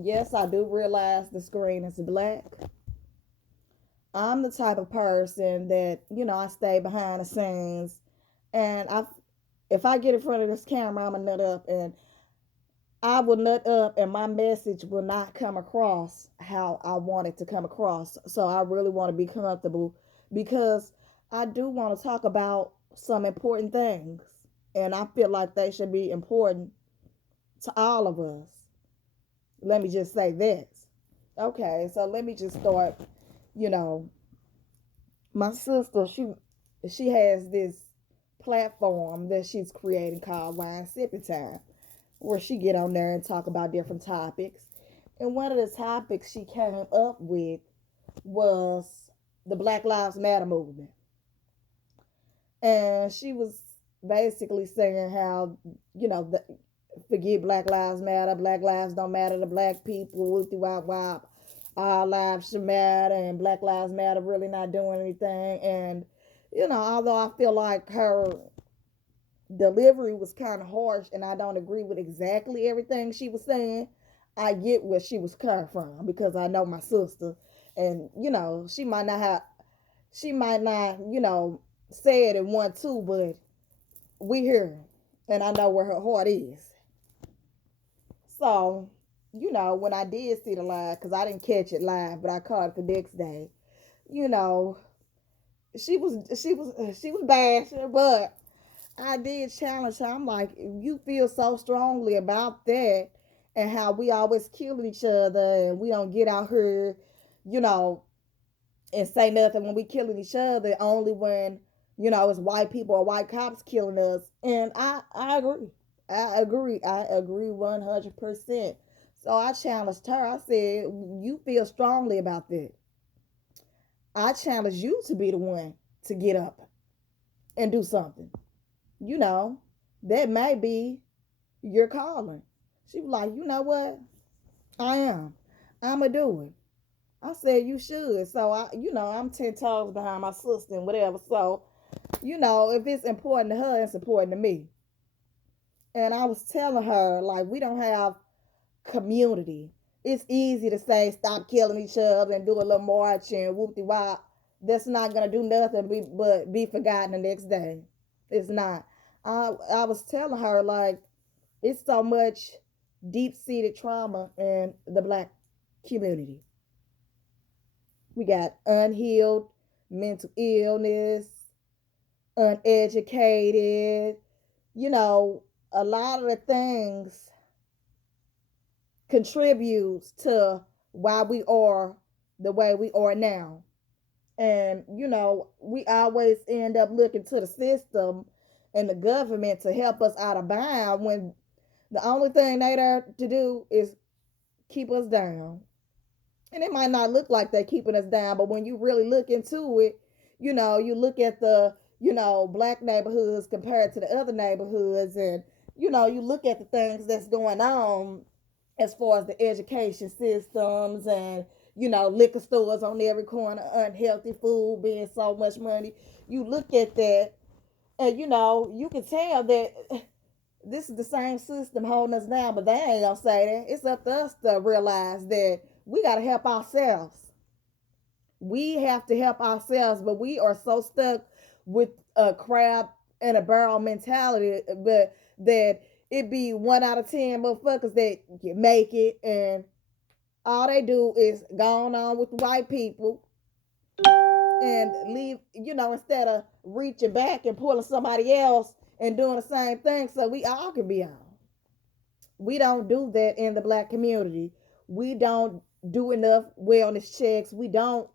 Yes, I do realize the screen is black. I'm the type of person that, I stay behind the scenes and if I get in front of this camera, I'm a nut up and I will nut up and my message will not come across how I want it to come across. So I really want to be comfortable because I do want to talk about some important things. And I feel like they should be important to all of us. Let me just say this. Okay, so let me just start, you know, my sister, she has this platform that she's creating called Wine Sipping Time, where she get on there and talk about different topics. And one of the topics she came up with was the Black Lives Matter movement. And she was basically saying how, the, forget Black Lives Matter, Black lives don't matter to black people, whoopty wop wop, all lives should matter, and Black Lives Matter really not doing anything. And, although I feel like her delivery was kind of harsh and I don't agree with exactly everything she was saying, I get where she was coming from because I know my sister. And, she might not, say it in one, two, but we here. And I know where her heart is. So, when I did see the live, because I didn't catch it live, but I caught it the next day, you know, she was bashing, but I did challenge her. I'm like, you feel so strongly about that and how we always kill each other and we don't get out here, you know, and say nothing when we killing each other, only when, it's white people or white cops killing us. And I agree. I agree 100%. So I challenged her. I said, you feel strongly about that. I challenge you to be the one to get up and do something. You know, that may be your calling. She was like, you know what? I am. I'ma do it. I said you should. So I'm 10 toes behind my sister and whatever. So, if it's important to her, it's important to me. And I was telling her, like, we don't have community. It's easy to say stop killing each other and do a little march and whoop de wop. That's not gonna do nothing but be forgotten the next day. It's not. I was telling her like it's so much deep seated trauma in the black community. We got unhealed mental illness, uneducated, you know, a lot of the things contributes to why we are the way we are now. And, we always end up looking to the system and the government to help us out of bound when the only thing they there to do is keep us down. And it might not look like they're keeping us down, but when you really look into it, you look at the, black neighborhoods compared to the other neighborhoods, and, you look at the things that's going on as far as the education systems and, liquor stores on every corner, unhealthy food being so much money. You look at that and, you can tell that this is the same system holding us down, but they ain't gonna say that. It's up to us to realize that we gotta help ourselves. We have to help ourselves, but we are so stuck with a crab and a barrel mentality, but that it be 1 out of 10 motherfuckers that can make it, and all they do is go on with white people and leave, instead of reaching back and pulling somebody else and doing the same thing so we all can be on. We don't do that in the black community. We don't do enough wellness checks. We don't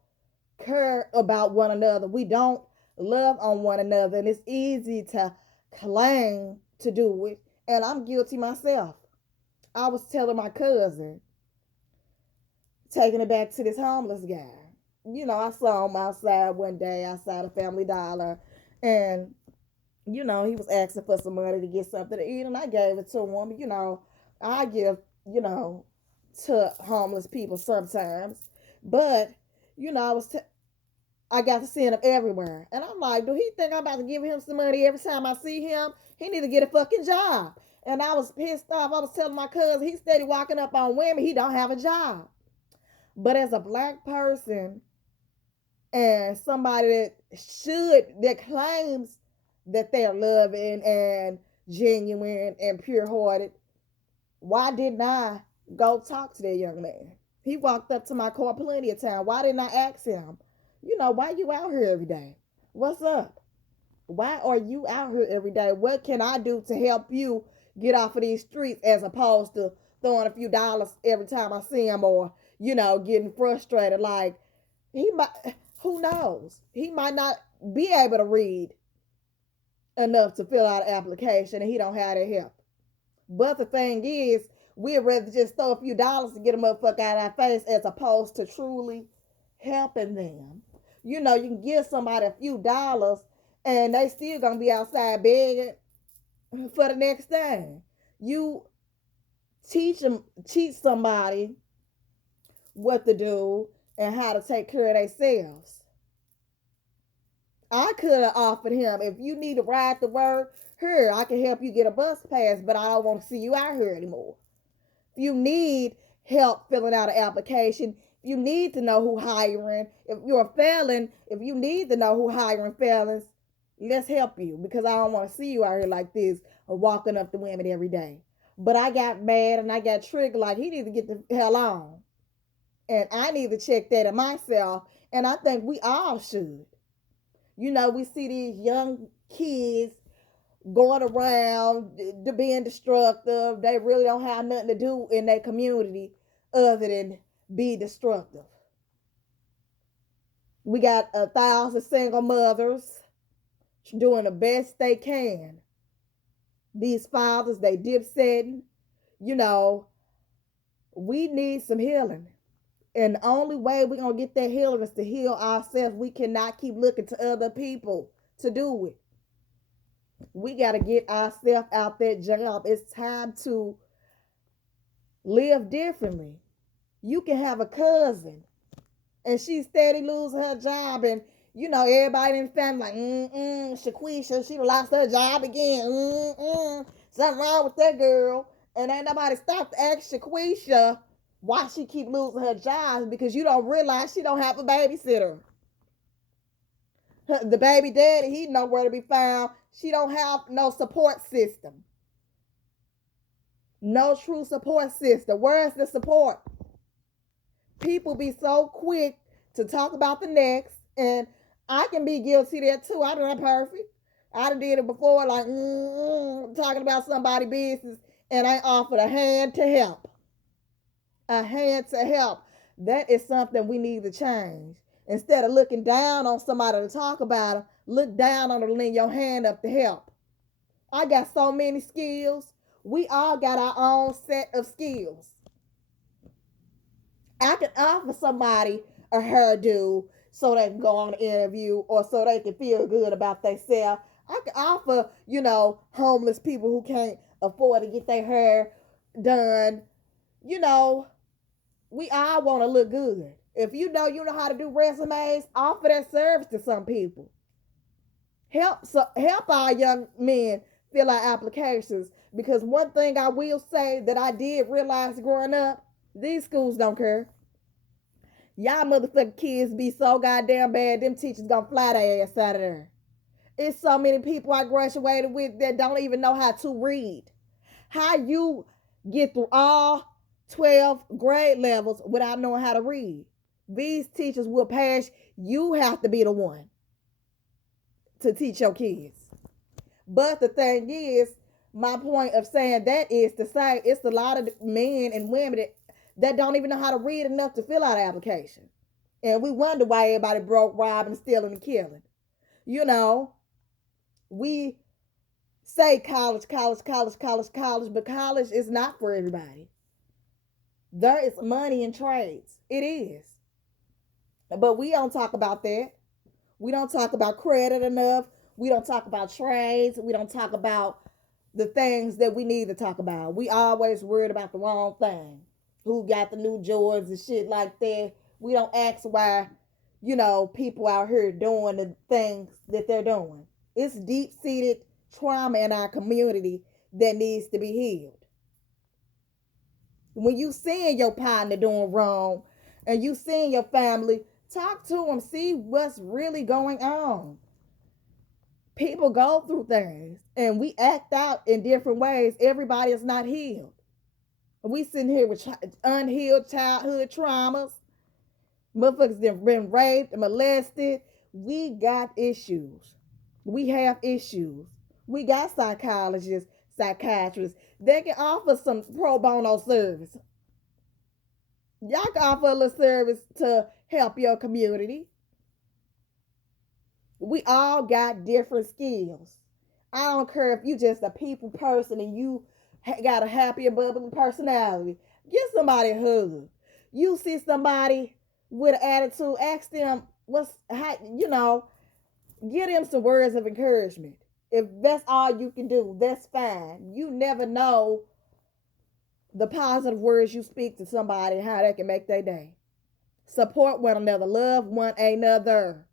care about one another. We don't love on one another. And it's easy to claim to do it. And I'm guilty myself. I was telling my cousin, taking it back to this homeless guy. I saw him outside one day outside of Family Dollar, and he was asking for some money to get something to eat, and I gave it to him. I give, to homeless people sometimes, but I got to see him everywhere, and I'm like, do he think I'm about to give him some money every time I see him? He need to get a fucking job. And I was pissed off. I was telling my cousin, he steady walking up on women. He don't have a job. But as a black person and somebody that claims that they're loving and genuine and pure hearted, why didn't I go talk to that young man? He walked up to my car plenty of time. Why didn't I ask him, why you out here every day? What's up? Why are you out here every day? What can I do to help you get off of these streets, as opposed to throwing a few dollars every time I see him, or, getting frustrated? Like, he might, who knows? He might not be able to read enough to fill out an application, and he don't have that help. But the thing is, we'd rather just throw a few dollars to get a motherfucker out of our face, as opposed to truly helping them. You can give somebody a few dollars and they still gonna be outside begging for the next thing. You teach somebody what to do and how to take care of themselves. I could have offered him, if you need to ride to work, here, I can help you get a bus pass, but I don't want to see you out here anymore. If you need help filling out an application, if you need to know who hiring, if you're a felon, if you need to know who hiring felons, let's help you, because I don't want to see you out here like this, walking up to women every day. But I got mad and I got triggered, like, he needs to get the hell on. And I need to check that in myself. And I think we all should. We see these young kids going around being destructive. They really don't have nothing to do in their community other than be destructive. We got 1,000 single mothers doing the best they can. These fathers, they dipsetting. We need some healing. And the only way we're going to get that healing is to heal ourselves. We cannot keep looking to other people to do it. We got to get ourselves out that job. It's time to live differently. You can have a cousin and she steady losing her job, and everybody in the family like, Shaquisha, she lost her job again. Something wrong with that girl. And ain't nobody stopped to ask Shaquisha why she keep losing her job, because you don't realize she don't have a babysitter. The baby daddy, he nowhere to be found. She don't have no support system. No true support system. Where's the support? People be so quick to talk about the next, and I can be guilty there too. I'm not perfect. I done did it before, like talking about somebody's business, and I offered a hand to help. A hand to help. That is something we need to change. Instead of looking down on somebody to talk about them, look down on them and lend your hand up to help. I got so many skills. We all got our own set of skills. I can offer somebody a hairdo so they can go on an interview, or so they can feel good about themselves. I can offer, homeless people who can't afford to get their hair done. We all want to look good. If you know how to do resumes, offer that service to some people. Help our young men fill out applications, because one thing I will say that I did realize growing up, these schools don't care. Y'all motherfucking kids be so goddamn bad, them teachers gonna fly their ass out of there. It's so many people I graduated with that don't even know how to read. How you get through all 12 grade levels without knowing how to read? These teachers will pass. You have to be the one to teach your kids. But the thing is, my point of saying that is to say it's a lot of men and women that don't even know how to read enough to fill out an application. And we wonder why everybody broke, robbing, stealing, and killing. We say college, college, college, college, college, but college is not for everybody. There is money in trades. It is. But we don't talk about that. We don't talk about credit enough. We don't talk about trades. We don't talk about the things that we need to talk about. We always worried about the wrong thing. Who got the new Jordans and shit like that. We don't ask why, people out here doing the things that they're doing. It's deep-seated trauma in our community that needs to be healed. When you seeing your partner doing wrong and you seeing your family, talk to them, see what's really going on. People go through things and we act out in different ways. Everybody is not healed. We sitting here with unhealed childhood traumas. Motherfuckers that been raped and molested. We got issues. We have issues. We got psychologists, psychiatrists. They can offer some pro bono service. Y'all can offer a little service to help your community. We all got different skills. I don't care if you just a people person and you got a happy and bubbly personality. Give somebody a hug. You see somebody with an attitude, ask them what's how, give them some words of encouragement. If that's all you can do, that's fine. You never know the positive words you speak to somebody and how they can make their day. Support one another. Love one another.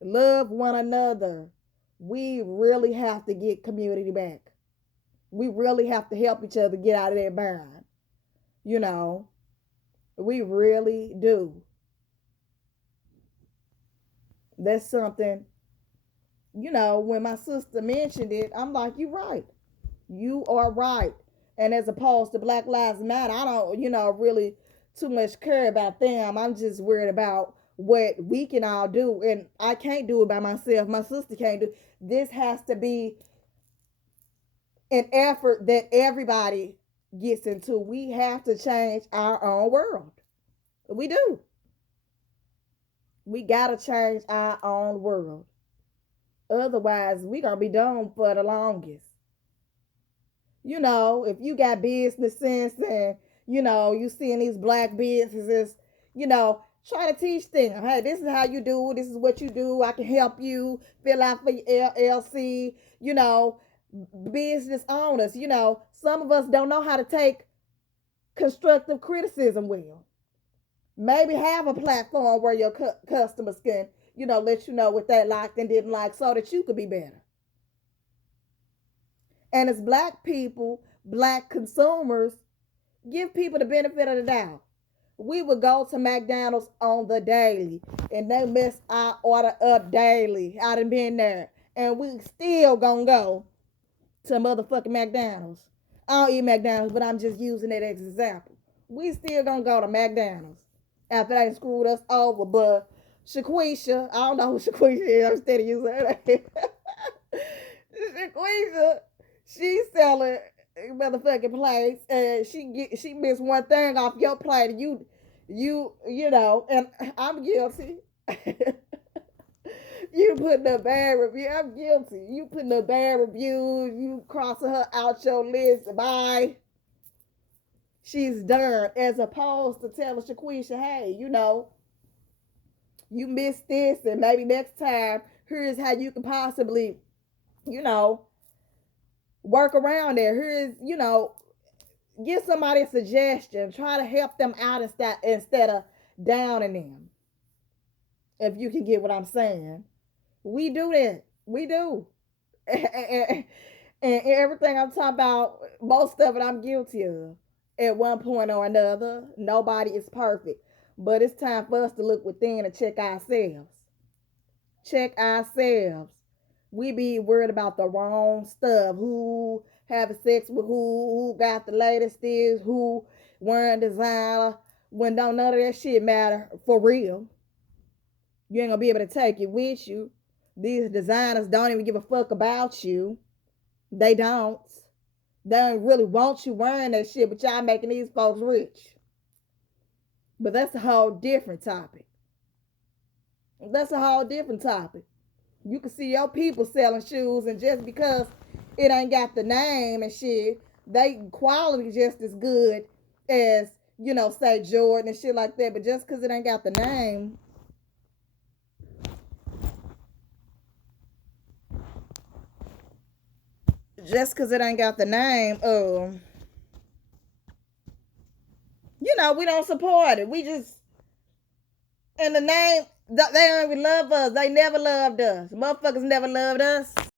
Love one another. We really have to get community back. We really have to help each other get out of that bind. We really do. That's something, when my sister mentioned it, I'm like, you're right. You are right. And as opposed to Black Lives Matter, I don't, really too much care about them. I'm just worried about what we can all do. And I can't do it by myself. My sister can't do it. This has to be an effort that everybody gets into. We have to change our own world. We do. We got to change our own world. Otherwise, we going to be done for the longest. If you got business sense and, you seeing these black businesses, try to teach them, hey, this is how you do it. This is what you do. I can help you fill out for your LLC, business owners. Some of us don't know how to take constructive criticism well. Maybe have a platform where your customers can, let you know what they liked and didn't like so that you could be better. And as black people, black consumers, give people the benefit of the doubt. We would go to McDonald's on the daily and they mess our order up daily. I done been there. And we still gonna go to motherfucking McDonald's. I don't eat McDonald's, but I'm just using it as an example. We still gonna go to McDonald's after they screwed us over. But Shaquisha, I don't know who Shaquisha is. I'm steady using her name. Shaquisha, she's selling motherfucking plates, and she missed one thing off your plate, and and I'm guilty. You putting a bad review. I'm guilty. You putting a bad review. You crossing her out your list. Bye. She's done. As opposed to telling Shaquisha, hey, you missed this, and maybe next time, here's how you can possibly, work around there. Here's, give somebody a suggestion. Try to help them out instead of downing them. If you can get what I'm saying. We do that. We do. And everything I'm talking about, most of it I'm guilty of. At one point or another. Nobody is perfect. But it's time for us to look within and check ourselves. Check ourselves. We be worried about the wrong stuff. Who having sex with who got the latest things, who wearing designer, when don't none of that shit matter for real. You ain't gonna be able to take it with you. These designers don't even give a fuck about you. They don't. They don't really want you wearing that shit, but y'all making these folks rich. But that's a whole different topic. That's a whole different topic. You can see your people selling shoes, and just because it ain't got the name and shit, they quality just as good as, say Jordan and shit like that. But just because it ain't got the name, we don't support it. We just, and the name, they don't even love us. They never loved us. Motherfuckers never loved us.